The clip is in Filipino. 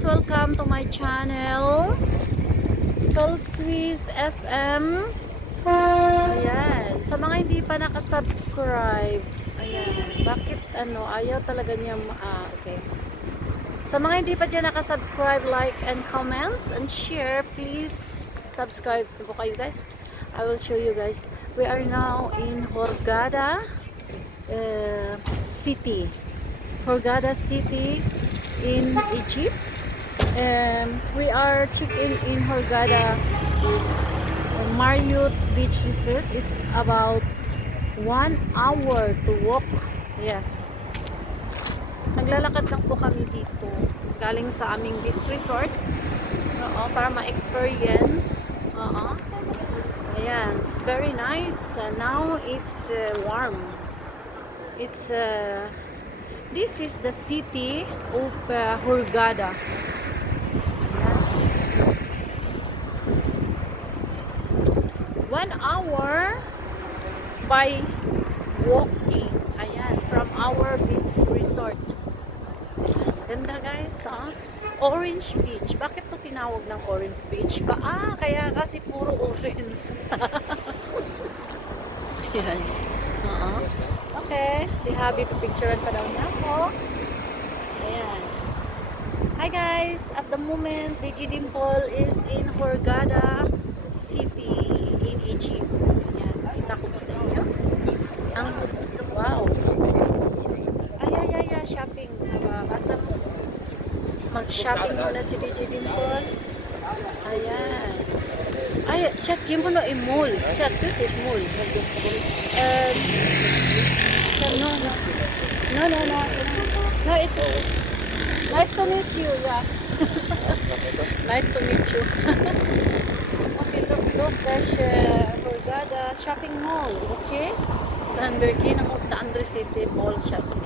guys, welcome to my channel Swiss FM. Ayan, sa mga hindi pa nakasubscribe, ayan, bakit ayaw talaga niya okay. Sa mga hindi pa dyan nakasubscribe, like and comments and share, please subscribe po kayo guys. I will show you guys. We are now in Hurghada City. Hurghada City in Egypt. We are check-in in Hurghada Marriott Beach Resort. It's about 1 hour to walk. Yes. Naglalakad lang po kami dito. Galing sa aming beach resort. Para ma-experience. Ayan. It's very nice. Now it's warm. It's this is the city of Hurghada. 1 hour by walking. Ayan, from our beach resort. Ganda guys, Orange Beach. Bakit to tinawag ng Orange Beach? Kaya kasi puro orange. Ayan. Okay, si Habi pipicturean pa daw niya ako. Ayan. Hi guys, at the moment, DJ Dimple is in Hurghada City in Egypt. Ayan, kita ko po sa inyo. Wow. Shopping. Mag-shopping muna si DJ Dimple. Ayan. Shot game mo no mall. Shot is mall. No, it's nice to meet you. Yeah. Nice to meet you. Okay, look guys, Hurghada shopping mall. Okay? Dandre City Mall shops.